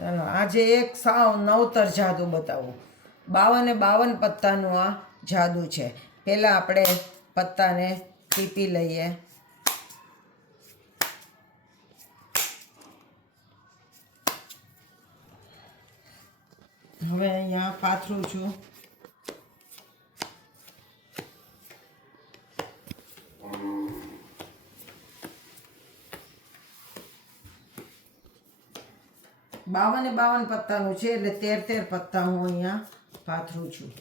ચાલો આજે એક સાવ નવતર જાદુ બતાવું. બાવને બાવન પત્તાનું આ જાદુ છે. પહેલાં આપણે પત્તાને ટીપી લઈએ. હવે અહીંયા પાથરું છું. બાવને બાવન પત્તાનું છે એટલે તેર તેર પત્તા હું અહીંયા પાથરું છું.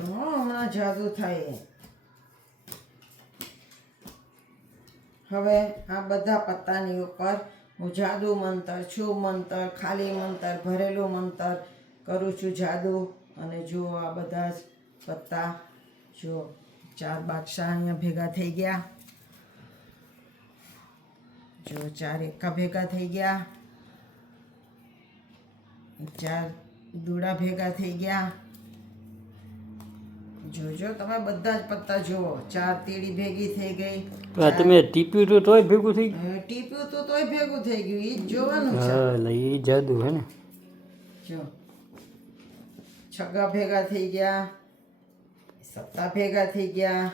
હમણાં જાદુ થાય. હવે આ બધા પત્તાની ઉપર હું જાદુ મંતર, છું મંતર, ખાલી મંતર, ભરેલું મંતર કરું છું જાદુ. અને જો આ બધા જ પત્તા જો ચાર બાદશાહ અહીંયા ભેગા થઈ ગયા. જો ચાર એકા ભેગા થઈ ગયા. ચાર દૂડા ભેગા થઈ ગયા. જોજો તમે બધા જ પત્તા જુઓ. ચાર તીડી ભેગી થઈ ગઈ. તમે ટીપ્યું તો તોય ભેગું થઈ ગયું ટીપ્યું તો તોય ભેગું થઈ ગયું. એ જોવાનું છે. હા એ જાદુ હે ને. જો. છગ્ગા ભેગા થઈ ગયા સત્તા ભેગા થઈ ગયા.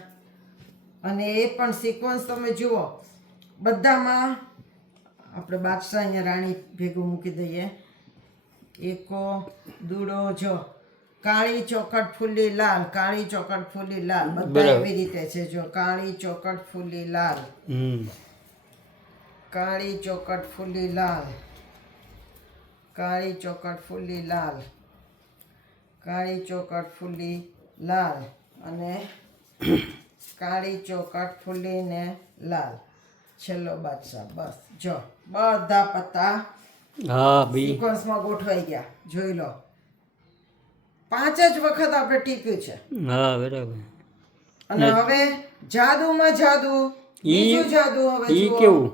અને એ પણ સિક્વન્સ તમે જુઓ. બધામાં આપણે બાદશાહ અહીંયા રાણી ભેગું મૂકી દઈએ. એકો દૂડો જો. કાળી ચોકટ ફૂલી લાલ કાળી ચોકટ ફૂલી લાલ. બધા એવી રીતે છે જો કાળી ચોકટ ફૂલી લાલ. કાળી ચોકટ ફૂલી લાલ. કાળી ચોકટ ફૂલી લાલ. કાળી ચોકટ ફૂલી લાલ અને કાળી ચોકટ ફૂલીને લાલ. છેલ્લો બાદશાહ બસ. જો બધા પત્તા હા સિક્વન્સમાં ગોઠવાઈ ગયા. જોઈ લો. પાંચ જ વખત આપણે ટીપ્યું છે. હા બરાબર. અને હવે જાદુમાં જાદુ બીજું જાદુ હવે ઈ. કેવું?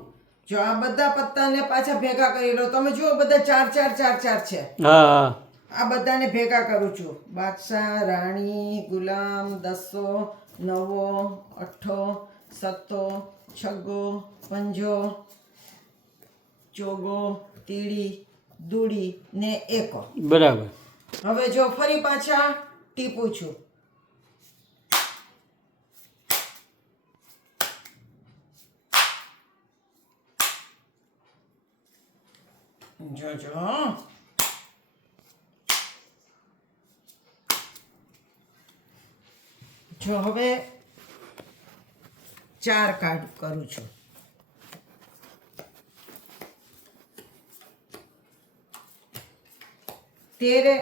જો આ બધા પત્તાને પાછા ભેગા કરી લો. તમે જુઓ બધા ચાર ચાર ચાર ચાર છે. હા આ બધાને ભેગા કરું છું. બાદશાહ રાણી ગુલામ દસો નવો અઠ્ઠો સત્તો છગ્ગો પંજો ચોગો તીડી દૂડી ને એકો. બરાબર. હવે જો ફરી પાછા ટીપું છું. જોજો જો. હવે ચાર કાર્ડ કરું છું. તેરે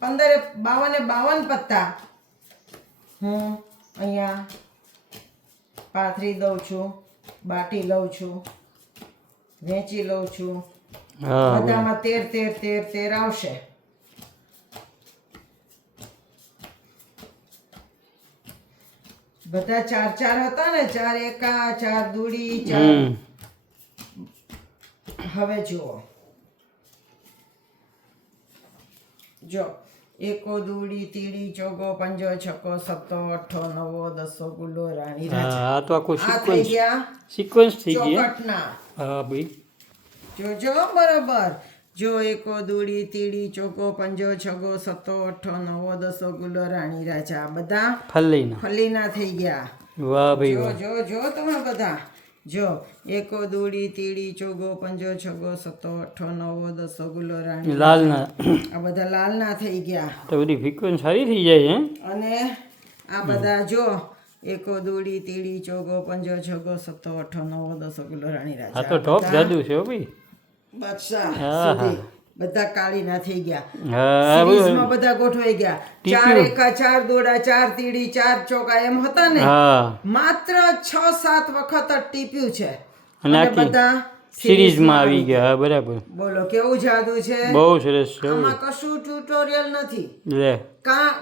પંદરે બાવને બાવન પત્તા. હું અહીંયા પાથરી દઉં છું બાટી લઉં છું વેચી લઉં છું. બધામાં તેર તેર તેર તેર આવશે. બધા ચાર ચાર હતા ને ચાર એકા ચાર દૂડી ચાર હવે જુઓ. જો એકો દૂડી તીડી ચોગો પંજો છકો સત્તો અઠો નવો દસો ગુલ્લો રાણી રાજા. આ તો આખો સિક્વન્સ સિક્વન્સ થઈ ગયા. હા ભાઈ. જોજો બરાબર. જો એકો દૂડી તીડી ચોકો પંજો છગો સત્તો અઠ્ઠો નવો દસો ગુલ્લો રાણી રાજા. બધા ફલ્લીના. ફલીના થઈ ગયા. વાહ ભાઈ જો જો જો તમે બધા. જો એકો દૂડી તીડી ચોગો પંજો છગો સત્તો અઠ્ઠો નવો દસો ગુલ્લો રાણી. લાલના. આ બધા લાલના થઈ ગયા. તો બધી ફ્રીક્વન્સ સારી થઈ જાય હે? અને આ બધા જો એકો દૂડી તીડી ચોગો પંજો છગો સતો અઠ્ઠો નવો દસો ગુલ્લો રાણી આ રાજા તો ટોપ જાદુ છે ભાઈ. બાદશાહ હા, સુધી. બધા કાળીના થઈ ગયા. સિરીઝમાં બધા ગોઠવાઈ ગયા. ચાર એકા ચાર દોડા ચાર તીડી ચાર ચોકા એમ હતા ને? માત્ર છ સાત વખત જ ટીપ્યું છે. અને બધા સિરીઝમાં આવી ગયા બરાબર. બોલો કેવું જાદુ છે? બહુ સરસ છે આમાં કશું ટ્યુટોરિયલ નથી. લે.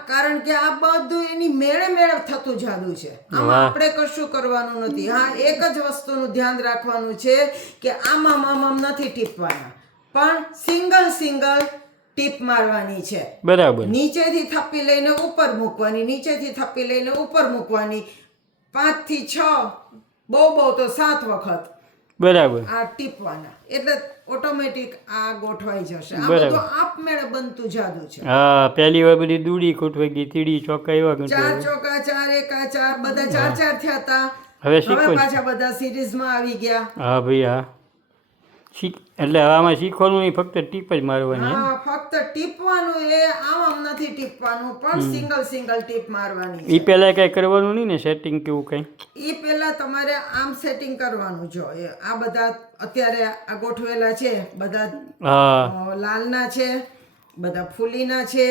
કારણ કે આ બધું એની મેળે મેળે થતું જાદુ છે. આમાં આપણે કશું કરવાનું નથી. હા એક જ વસ્તુનું ધ્યાન રાખવાનું છે કે આમાં આમ નથી ટીપવાના. પણ સિંગલ સિંગલ ટીપ મારવાની છે. બરાબર. નીચેથી થપ્પી લઈને ઉપર મૂકવાની નીચેથી થપ્પી લઈને ઉપર મૂકવાની. પાંચથી છ બહુ બહુ તો સાત વખત. બરાબર. આ ટીપવાના. એટલે ઓટોમેટિક આ ગોઠવાઈ જશે. આ. બધું આપમેળે બનતું જાદુ છે. હા પહેલી વાર બધી દૂડી ખોટવાઈ ગઈ તીડી ચોકા એવા ચાર ચોકા ચાર એકા ચાર બધા ચાર ચાર થયા હતા. હવે હવે પાછા બધા સિરીઝમાં આવી ગયા. હા ભાઈ હા. શીખ એટલે આમાં શીખવાનું નહીં ફક્ત ટીપ જ મારવાની? હા ફક્ત ટીપવાનું એ આમ આમ નથી ટીપવાનું પણ સિંગલ સિંગલ ટીપ મારવાની એ પહેલાં કાંઈ કરવાનું નહીં ને સેટિંગ કેવું કંઈ? એ પહેલાં તમારે આમ સેટિંગ કરવાનું જો આ બધા અત્યારે આ ગોઠવેલા છે બધા હા. લાલના છે બધા ફૂલીના છે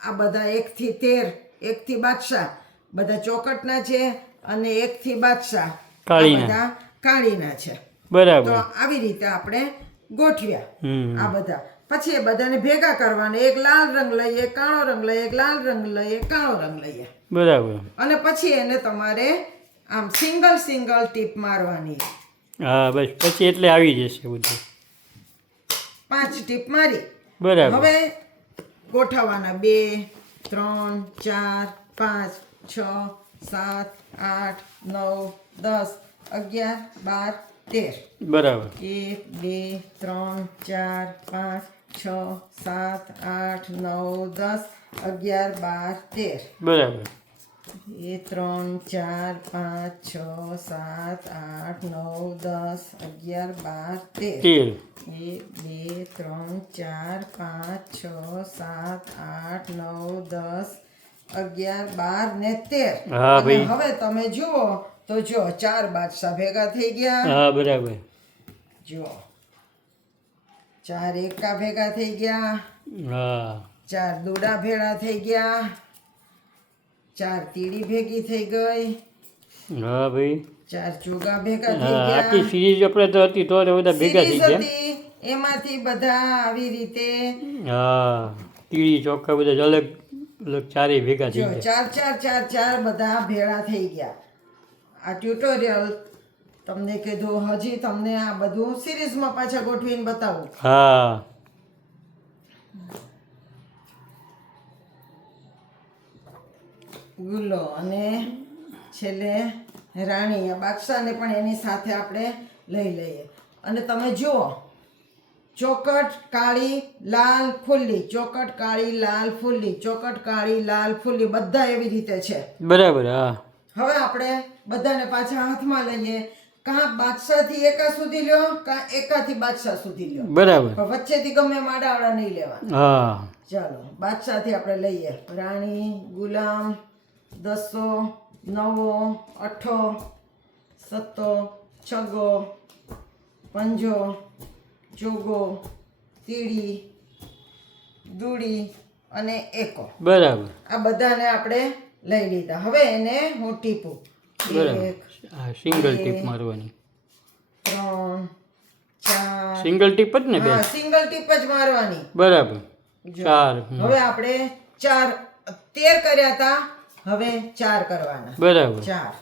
આ બધા એકથી તેર એકથી બાદશાહ બધા ચોકટના છે અને એકથી બાદશાહ કાળીના. બધા કાળીના છે. તો બરાબર આવી રીતે આપણે ગોઠવ્યા આ બધા. પછી એ બધાને ભેગા કરવાના. એક લાલ રંગ લઈએ કાળો રંગ લઈએ એક લાલ રંગ લઈએ કાળો રંગ લઈએ. બરાબર. અને પછી એને તમારે આમ સિંગલ સિંગલ ટીપ મારવાની. હા બસ. પછી એટલે આવી જશે બધું. પાંચ ટીપ મારી. બરાબર. હવે ગોઠવવાના. બે ત્રણ ચાર પાંચ છ સાત આઠ નવ દસ અગિયાર બાર તેર. બરાબર. એક બે ત્રણ ચાર પાંચ છ સાત આઠ નવ દસ અગિયાર બાર તેર. બરાબર. એ ત્રણ ચાર પાંચ છ સાત આઠ નવ દસ અગિયાર બાર તેર. એક બે ત્રણ ચાર પાંચ છ સાત આઠ નવ દસ અગિયાર બાર ને તેર. હવે તમે જુઓ તો જો ચાર બાદશાહ ભેગા થઈ ગયા. હા બરાબર. જો ચાર એકા ભેગા થઈ ગયા. હા. ચાર દોડા ભેળા થઈ ગયા. ચાર તીડી ભેગી થઈ ગઈ. હા ભાઈ. ચાર ચોગા ભેગા થઈ ગયા. આખી સિરીઝ આપણે તો હતી તો બધા ભેગા થઈ ગયા. એમાંથી બધા આવી રીતે હા તીડી ચોખ્ખા બધા અલગ અલગ ચારેય ભેગા થઈ ગયા. ચાર ચાર ચાર ચાર બધા ભેળા થઈ ગયા. આ ટ્યુટોરિયલ તમને કીધું હજી તમને આ બધું સિરીઝમાં પાછા ગોઠવીને બતાવું. હા. ગુલ્લો અને છેલ્લે રાણી આ બાદશાહને પણ એની સાથે આપણે લઈ લઈએ. અને તમે જુઓ ચોકટ કાળી લાલ ફુલ્લી ચોકટ કાળી લાલ ફુલ્લી ચોકટ કાળી લાલ ફુલ્લી બધા એવી રીતે છે. બરાબર હા. હવે આપણે બધાને પાછા હાથમાં લઈએ. કાં બાદશાહથી એકા સુધી લ્યો કાં એકાથી બાદશાહ સુધી લ્યો. બરાબર. વચ્ચેથી ગમે માડાવાળા નહીં લેવાના. હા. ચાલો બાદશાહથી આપણે લઈએ. રાણી ગુલામ દસો નવો અઠો સત્તો છગો પંજો ચોગો તીડી દૂડી અને એકો. બરાબર. આ બધાને આપણે લઈ લીધા. હવે એને હું ટીપું. એક સિંગલ ટીપ મારવાની. ત્રણ ચાર. સિંગલ ટીપ જ ને બે? સિંગલ ટીપ જ મારવાની. બરાબર. ચાર હવે આપણે ચાર તેર કર્યા હતા હવે ચાર કરવાના. બરાબર. ચાર.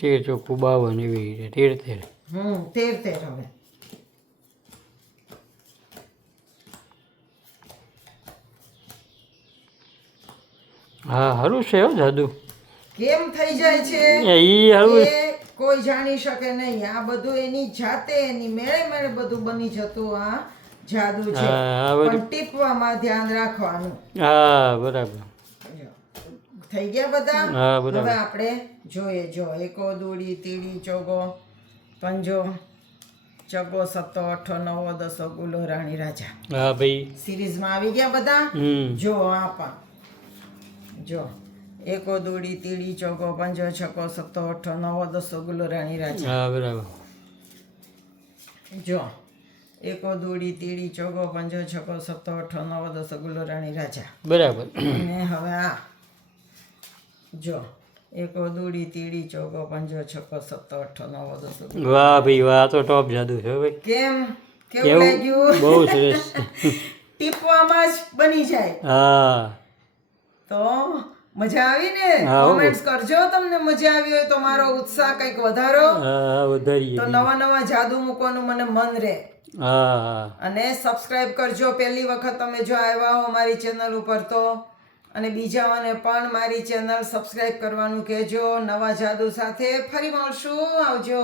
તેર ચોખ્ખું બાવન એવી રીતે તેર તેર. હમ તેર તેર હવે. હા હરું છે હો જાદુ. કેમ થઈ જાય છે? એ ઈ સારું કોઈ જાણી શકે નહીં. આ બધું એની જાતે એની મેળે મેળે બધું બની જતું આ જાદુ છે. પણ ટીપવામાં ધ્યાન રાખવાનું. હા બરાબર. થઈ ગયા બધા. હવે આપણે જોઈએ જો એકો દોડી તીડી ચોગો પંજો ચગો સત્તો અઠો નવો દસો ગુલો રાણી રાજા. હા ભાઈ. સિરીઝમાં આવી ગયા બધા? જો આ પણ. જો. એકો દોડી તીડી ચોકો પંજો છકો સત્તો અઠો નવો દસો ગુલો રાણી રાજા. હા બરાબર. જો. એકો દોડી તીડી ચોકો પંજો છકો સત્તો અઠો નવો દસો ગુલો રાણી રાજા. બરાબર. અને હવે આ. જો. એકો દૂડી તીડી ચોકો પંજો છકો સત્તો અઠ્ઠો નવો દસો વાહ ભાઈ વાહ તો ટોપ જાદુ છે ભાઈ. કેમ? કેવું? લાગ્યું? બહુ સરસ. ટીપવામાં જ બની જાય. હા. તો મજા આવી ને કોમેન્ટ્સ કરજો. તમને મજા આવી હોય તો મારો ઉત્સાહ કંઈક વધારો. વધારીએ. તો નવા નવા જાદુ મૂકવાનું મને મન રહે. અને સબસ્ક્રાઇબ કરજો. પહેલી વખત તમે જો આવ્યા હો મારી ચેનલ ઉપર તો. અને બીજાઓને પણ મારી ચેનલ સબસ્ક્રાઇબ કરવાનું કહેજો. નવા જાદુ સાથે ફરી મળશું. આવજો.